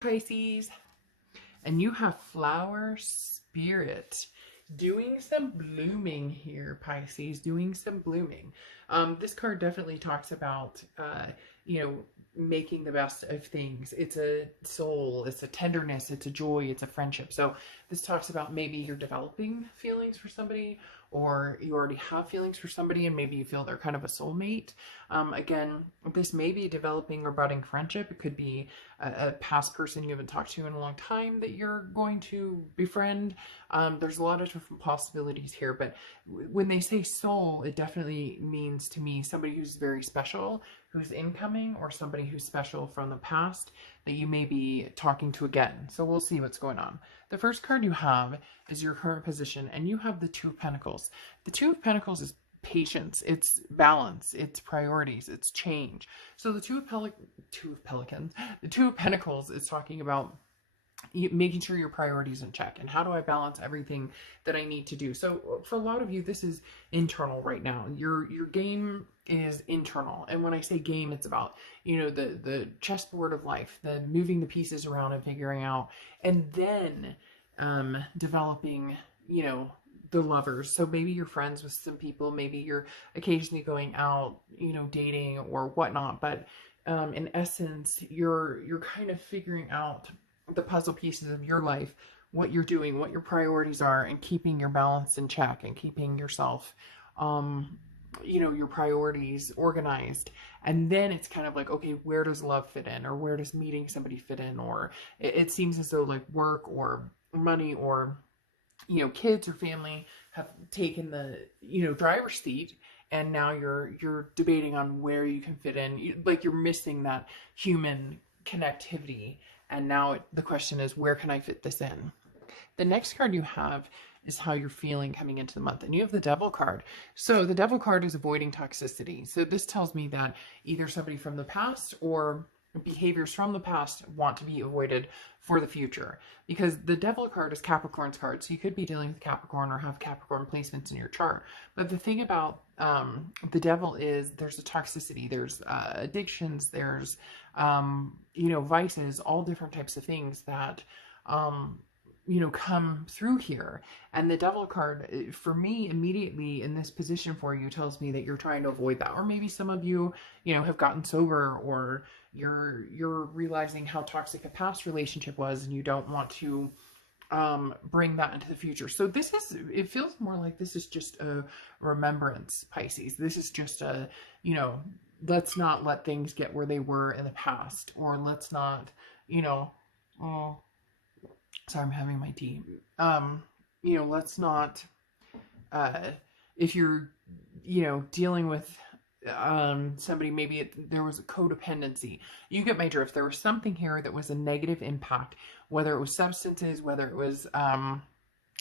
Pisces, and you have flower spirit doing some blooming here, Pisces, doing some blooming. This card definitely talks about you know, making the best of things. It's a soul, it's a tenderness, it's a joy, it's a friendship. So this talks about maybe you're developing feelings for somebody, or you already have feelings for somebody and maybe you feel they're kind of a soulmate. Again, this may be a developing or budding friendship. It could be a past person you haven't talked to in a long time that you're going to befriend. There's a lot of different possibilities here, but when they say soul, it definitely means to me somebody who's very special, who's incoming, or somebody who's special from the past that you may be talking to again. So we'll see what's going on. The first card you have is your current position, and you have the Two of Pentacles. The Two of Pentacles is patience, it's balance, it's priorities, it's change. So the Two of Pelicans, the Two of Pentacles is talking about making sure your priorities in check, and how do I balance everything that I need to do. So for a lot of you, this is internal right now. Your game is internal, and when I say game, it's about, you know, the chessboard of life, the moving the pieces around and figuring out, and then developing, you know, the lovers. So maybe you're friends with some people, maybe you're occasionally going out, you know, dating or whatnot, but in essence, you're kind of figuring out the puzzle pieces of your life, what you're doing, what your priorities are, and keeping your balance in check, and keeping yourself, you know, your priorities organized. And then it's kind of like, okay, where does love fit in, or where does meeting somebody fit in? Or it seems as though like work or money or, you know, kids or family have taken the, you know, driver's seat, and now you're debating on where you can fit in. Like you're missing that human connectivity, and now the question is, where can I fit this in? The next card you have is how you're feeling coming into the month, and you have the Devil card. So the Devil card is avoiding toxicity. So this tells me that either somebody from the past or behaviors from the past want to be avoided for the future, because the Devil card is Capricorn's card. So you could be dealing with Capricorn or have Capricorn placements in your chart. But the thing about the Devil is there's a toxicity, there's addictions, there's you know, vices, all different types of things that you know, come through here. And the Devil card, for me, immediately in this position for you, tells me that you're trying to avoid that. Or maybe some of you, you know, have gotten sober, or you're realizing how toxic a past relationship was, and you don't want to bring that into the future. So this is, it feels more like this is just a remembrance, Pisces. This is just a, you know, let's not let things get where they were in the past, or let's not, you know, oh, sorry, I'm having my tea. You know, let's not, if you're, you know, dealing with somebody, maybe there was a codependency. You get my drift. There was something here that was a negative impact, whether it was substances, whether it was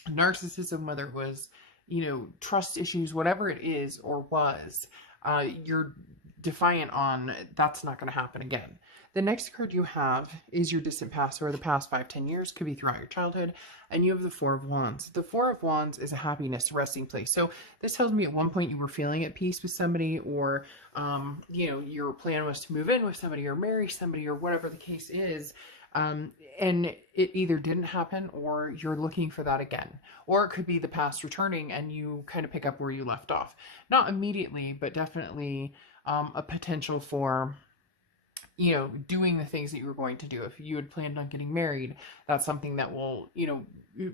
narcissism, whether it was, you know, trust issues, whatever it is or was, you're defiant on that's not going to happen again. The next card you have is your distant past, or the past 5-10 years, could be throughout your childhood, and you have the Four of Wands. The Four of Wands is a happiness resting place. So this tells me at one point you were feeling at peace with somebody, or you know, your plan was to move in with somebody or marry somebody or whatever the case is. And it either didn't happen, or you're looking for that again. Or it could be the past returning and you kind of pick up where you left off. Not immediately, but definitely a potential for, you know, doing the things that you were going to do. If you had planned on getting married, that's something that will, you know,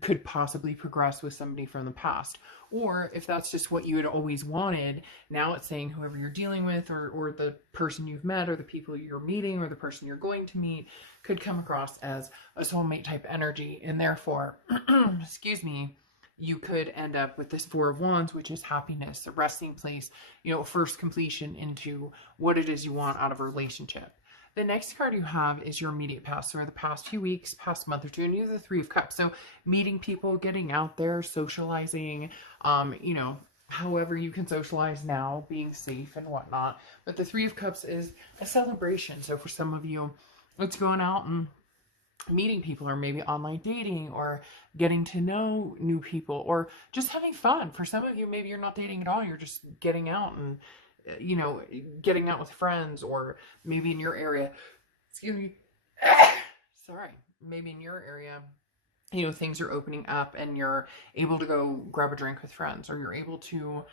could possibly progress with somebody from the past. Or if that's just what you had always wanted, now it's saying whoever you're dealing with, or the person you've met, or the people you're meeting, or the person you're going to meet, could come across as a soulmate type energy. And therefore, excuse me, you could end up with this Four of Wands, which is happiness, a resting place, you know, first completion into what it is you want out of a relationship. The next card you have is your immediate past, or the past few weeks, past month or two, and you have the Three of Cups. So meeting people, getting out there, socializing, you know, however you can socialize now, being safe and whatnot. But the Three of Cups is a celebration. So for some of you, it's going out and meeting people, or maybe online dating, or getting to know new people, or just having fun. For some of you, maybe you're not dating at all, you're just getting out and, you know, getting out with friends, or maybe in your area, excuse me, sorry, maybe in your area, you know, things are opening up and you're able to go grab a drink with friends, or you're able to,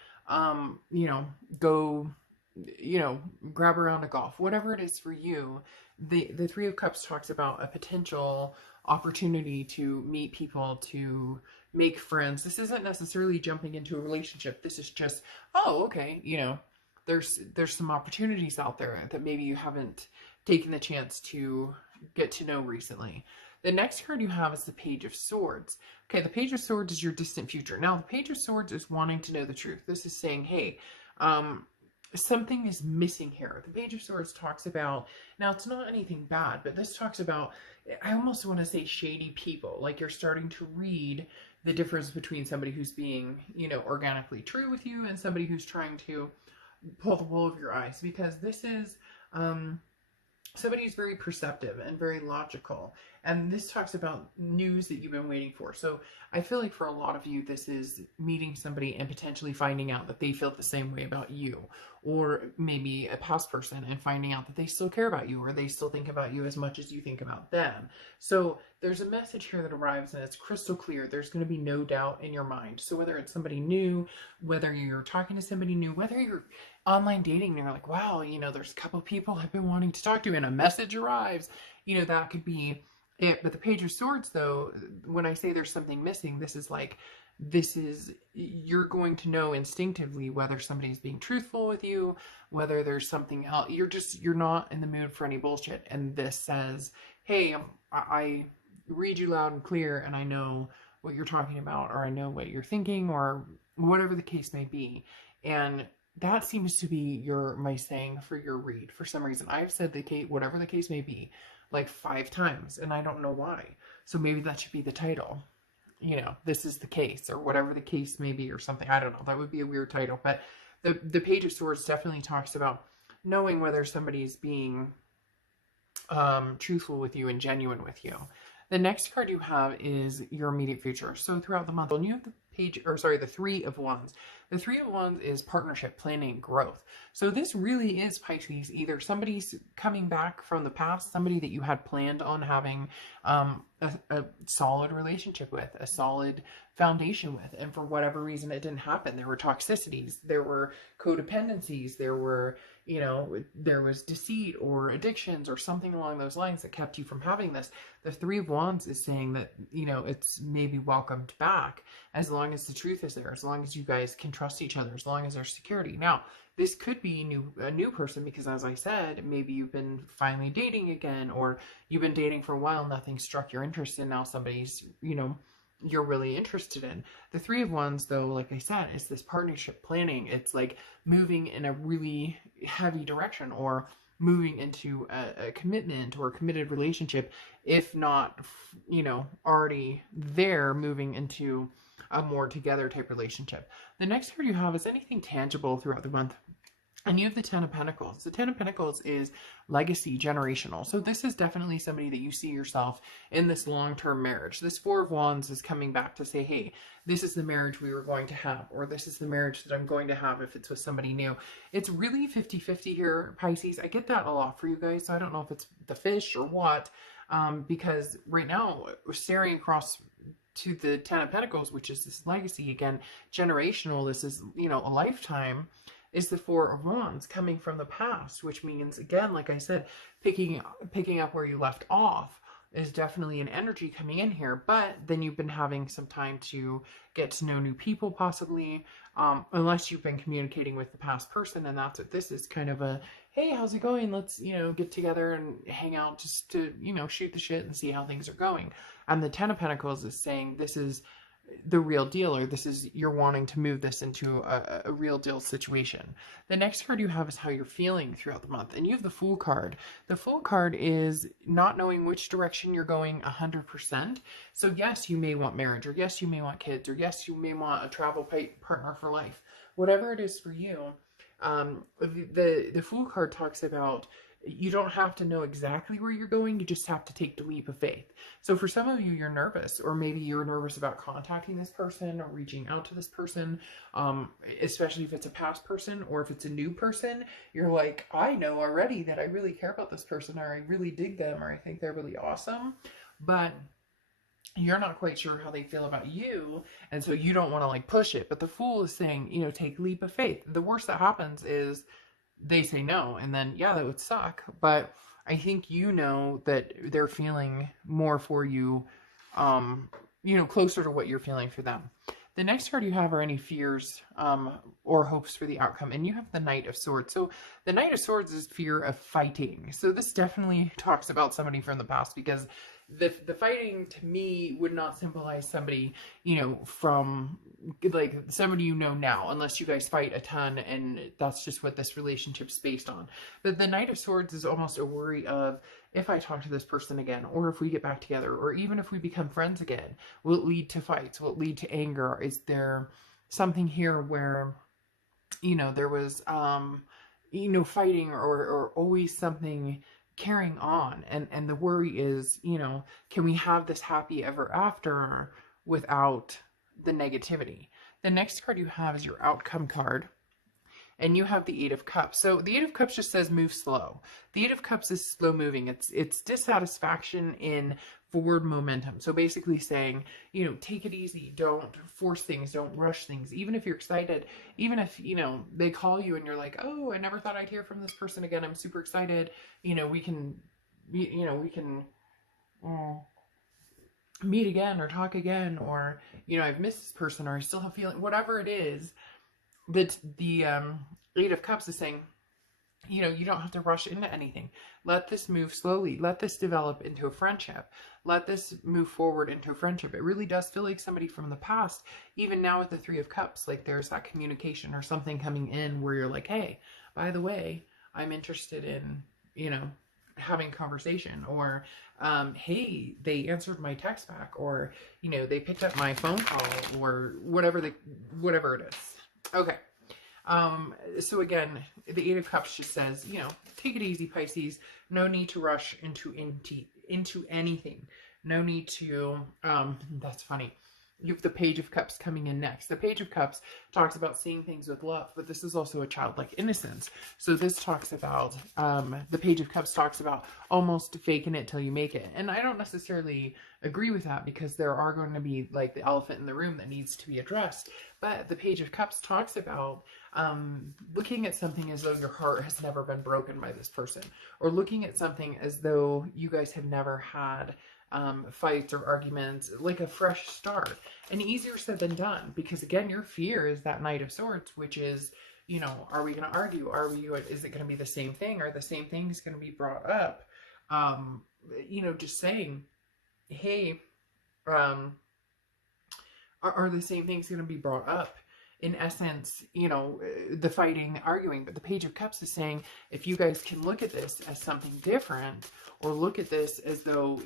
you know, go, you know, grab a round of golf, whatever it is for you. The Three of Cups talks about a potential opportunity to meet people, to make friends. This isn't necessarily jumping into a relationship. This is just, oh, okay, you know, there's some opportunities out there that maybe you haven't taken the chance to get to know recently. The next card you have is the Page of Swords. Okay, the Page of Swords is your distant future. Now, the Page of Swords is wanting to know the truth. This is saying, hey, something is missing here. The Page of Swords talks about, now it's not anything bad, but this talks about, I almost want to say shady people. Like you're starting to read the difference between somebody who's being, you know, organically true with you and somebody who's trying to pull the wool over your eyes. Because this is, somebody who's very perceptive and very logical. And this talks about news that you've been waiting for. So I feel like for a lot of you, this is meeting somebody and potentially finding out that they feel the same way about you. Or maybe a past person and finding out that they still care about you, or they still think about you as much as you think about them. So there's a message here that arrives and it's crystal clear. There's going to be no doubt in your mind. So whether it's somebody new, whether you're talking to somebody new, whether you're online dating and you're like, wow, you know, there's a couple people I've been wanting to talk to and a message arrives, you know, that could be it. But the Page of Swords, though, when I say there's something missing, this is like, you're going to know instinctively whether somebody's being truthful with you, whether there's something else. You're not in the mood for any bullshit. And this says, hey, I read you loud and clear and I know what you're talking about, or I know what you're thinking, or whatever the case may be. And that seems to be my saying for your read. For some reason, I've said the case, whatever the case may be, like 5 times, and I don't know why. So maybe that should be the title. You know, this is the case, or whatever the case may be, or something. I don't know. That would be a weird title. But the Page of Swords definitely talks about knowing whether somebody's being truthful with you and genuine with you. The next card you have is your immediate future. So throughout the month, when you have the Three of Wands. The Three of Wands is partnership, planning, growth. So this really is, Pisces, either somebody's coming back from the past, somebody that you had planned on having a solid relationship with, a solid foundation with, and for whatever reason it didn't happen. There were toxicities, there were codependencies, there were, you know, there was deceit or addictions or something along those lines that kept you from having this. The Three of Wands is saying that, you know, it's maybe welcomed back as long as the truth is there, as long as you guys can trust each other, as long as there's security. Now, this could be a new person because, as I said, maybe you've been finally dating again, or you've been dating for a while, nothing struck your interest, and now somebody's, you know, you're really interested in. The Three of Wands, though, like I said, is this partnership planning. It's like moving in a really heavy direction, or moving into a commitment or a committed relationship, if not, you know, already there, moving into a more together type relationship. The next card you have is anything tangible throughout the month. And you have the Ten of Pentacles. The Ten of Pentacles is legacy, generational. So this is definitely somebody that you see yourself in this long-term marriage. This Four of Wands is coming back to say, hey, this is the marriage we were going to have, or this is the marriage that I'm going to have if it's with somebody new. It's really 50-50 here, Pisces. I get that a lot for you guys, so I don't know if it's the fish or what, because right now we're staring across to the Ten of Pentacles, which is this legacy, again, generational. This is, you know, a lifetime. Is the Four of Wands coming from the past, which means, again, like I said, picking up where you left off is definitely an energy coming in here. But then you've been having some time to get to know new people, possibly, unless you've been communicating with the past person. And that's what this is, kind of a, hey, how's it going? Let's, you know, get together and hang out just to, you know, shoot the shit and see how things are going. And the Ten of Pentacles is saying this is the real deal, or this is, you're wanting to move this into a real deal situation. The next card you have is how you're feeling throughout the month, and you have the Fool card. The Fool card is not knowing which direction you're going 100%. So yes, you may want marriage, or yes, you may want kids, or yes, you may want a travel partner for life. Whatever it is for you, the Fool card talks about you don't have to know exactly where you're going. You just have to take the leap of faith. So for some of you, you're nervous, or maybe you're nervous about contacting this person or reaching out to this person, especially if it's a past person or if it's a new person. You're like, I know already that I really care about this person, or I really dig them, or I think they're really awesome. But you're not quite sure how they feel about you, and so you don't want to like push it. But the Fool is saying, take leap of faith. The worst that happens is they say no, and then yeah, that would suck. But I think that they're feeling more for you, closer to what you're feeling for them. The next card you have are any fears or hopes for the outcome, and you have the Knight of Swords. So the Knight of Swords is fear of fighting. So this definitely talks about somebody from the past, because the fighting to me would not symbolize somebody, from like somebody now, unless you guys fight a ton and that's just what this relationship's based on. But the Knight of Swords is almost a worry of, if I talk to this person again, or if we get back together, or even if we become friends again, will it lead to fights? Will it lead to anger? Is there something here where, there was, fighting, or always something carrying on, and the worry is, can we have this happy ever after without the negativity? The next card you have is your outcome card, and you have the Eight of Cups. So the Eight of Cups just says move slow. The Eight of Cups is slow moving. It's dissatisfaction in forward momentum. So basically saying, take it easy. Don't force things. Don't rush things. Even if you're excited, even if, they call you and you're like, oh, I never thought I'd hear from this person again. I'm super excited. We can meet again or talk again, or, I've missed this person, or I still have feeling, whatever it is. That the Eight of Cups is saying, you don't have to rush into anything. Let this move slowly. Let this develop into a friendship. Let this move forward into a friendship. It really does feel like somebody from the past, even now with the Three of Cups, like there's that communication or something coming in where you're like, hey, by the way, I'm interested in, having conversation, or hey, they answered my text back, or, they picked up my phone call, or whatever it is. Okay. So again, the Eight of Cups just says, take it easy, Pisces. No need to rush into anything. No need to, that's funny. You have the Page of Cups coming in next. The Page of Cups talks about seeing things with love, but this is also a childlike innocence. So this talks about, the Page of Cups talks about almost faking it till you make it. And I don't necessarily agree with that, because there are going to be like the elephant in the room that needs to be addressed. But the Page of Cups talks about looking at something as though your heart has never been broken by this person, or looking at something as though you guys have never had fights or arguments, like a fresh start. And easier said than done, because again, your fear is that Knight of Swords, which is, are we going to argue? Is it going to be the same thing? Are the same things going to be brought up? Just saying, hey, are the same things going to be brought up? In essence, the fighting, arguing. But the Page of Cups is saying, if you guys can look at this as something different, or look at this as though,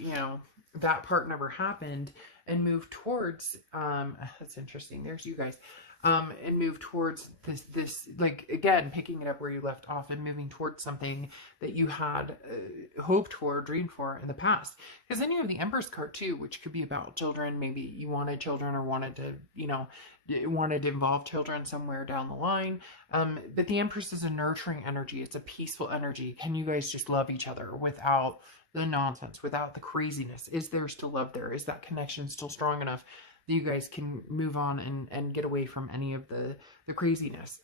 that part never happened, and move towards, that's interesting, there's you guys, and move towards this, like, again, picking it up where you left off, and moving towards something that you had hoped for, dreamed for in the past. Because then you have the Empress card too, which could be about children. Maybe you wanted children, or wanted to, wanted to involve children somewhere down the line. But the Empress is a nurturing energy. It's a peaceful energy. Can you guys just love each other without the nonsense, without the craziness? Is there still love there? Is that connection still strong enough that you guys can move on and get away from any of the craziness?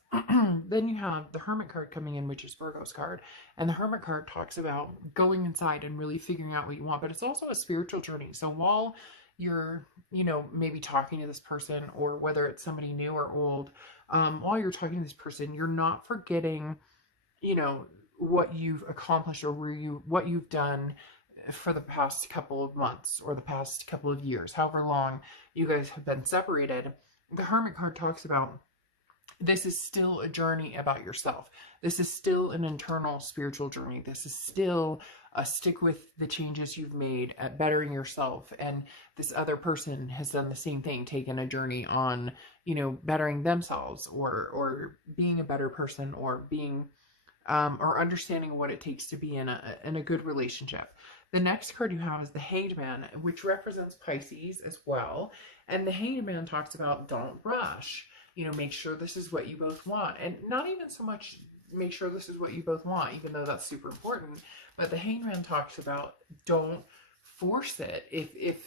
Then you have the Hermit card coming in, which is Virgo's card. And the Hermit card talks about going inside and really figuring out what you want. But it's also a spiritual journey. So while you're, maybe talking to this person, or whether it's somebody new or old, while you're talking to this person, you're not forgetting, what you've accomplished, or what you've done for the past couple of months, or the past couple of years, however long you guys have been separated. The Hermit card talks about, this is still a journey about yourself. This is still an internal spiritual journey. This is still a stick with the changes you've made at bettering yourself. And this other person has done the same thing, taken a journey on, bettering themselves, or being a better person, or being or understanding what it takes to be in a good relationship. The next card you have is the Hanged Man, which represents Pisces as well. And the Hanged Man talks about don't rush. You know, make sure this is what you both want. And not even so much make sure this is what you both want, even though that's super important. But the Hanged Man talks about don't force it. If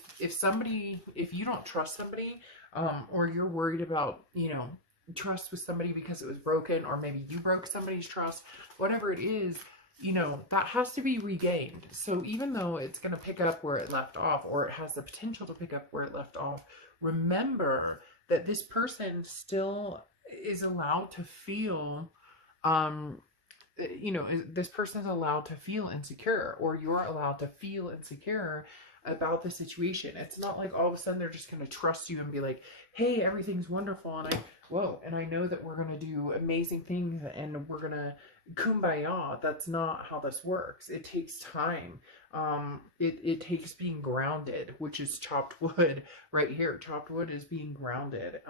you don't trust somebody, or you're worried about, you know, trust with somebody because it was broken, or maybe you broke somebody's trust, whatever it is, you know, that has to be regained. So even though it's going to pick up where it left off, or it has the potential to pick up where it left off, remember that this person still is allowed to feel, you know, this person is allowed to feel insecure, or you're allowed to feel insecure about the situation. It's not like all of a sudden they're just going to trust you and be like, hey, everything's wonderful. And I know that we're going to do amazing things and we're going to kumbaya. That's not how this works. It takes time. It takes being grounded, which is chopped wood right here. Chopped wood is being grounded.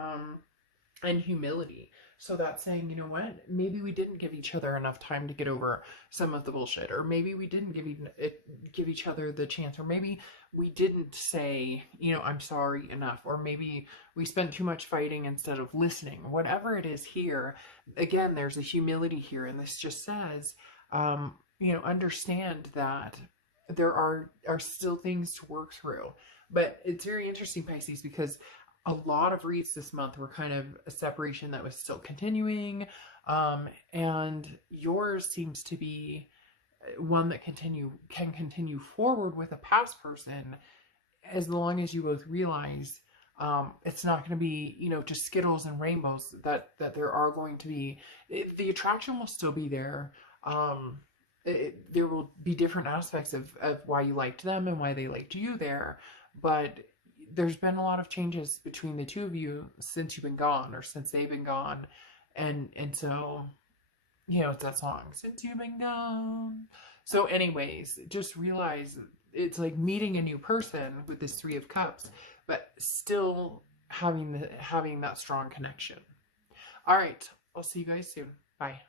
And humility. So that's saying, you know what, maybe we didn't give each other enough time to get over some of the bullshit, or maybe we didn't give each other the chance, or maybe we didn't say, you know, I'm sorry enough, or maybe we spent too much fighting instead of listening. Whatever it is here, again, there's a humility here, and this just says, you know, understand that there are still things to work through. But it's very interesting, Pisces, because a lot of reads this month were kind of a separation that was still continuing, and yours seems to be one that can continue forward with a past person, as long as you both realize it's not going to be, you know, just Skittles and rainbows. That there are going to be, the attraction will still be there. There will be different aspects of why you liked them and why they liked you there, but there's been a lot of changes between the two of you since you've been gone, or since they've been gone. And so, you know, it's that song, Since You've Been Gone. So anyways, just realize it's like meeting a new person with this Three of Cups, but still having that strong connection. All right. I'll see you guys soon. Bye.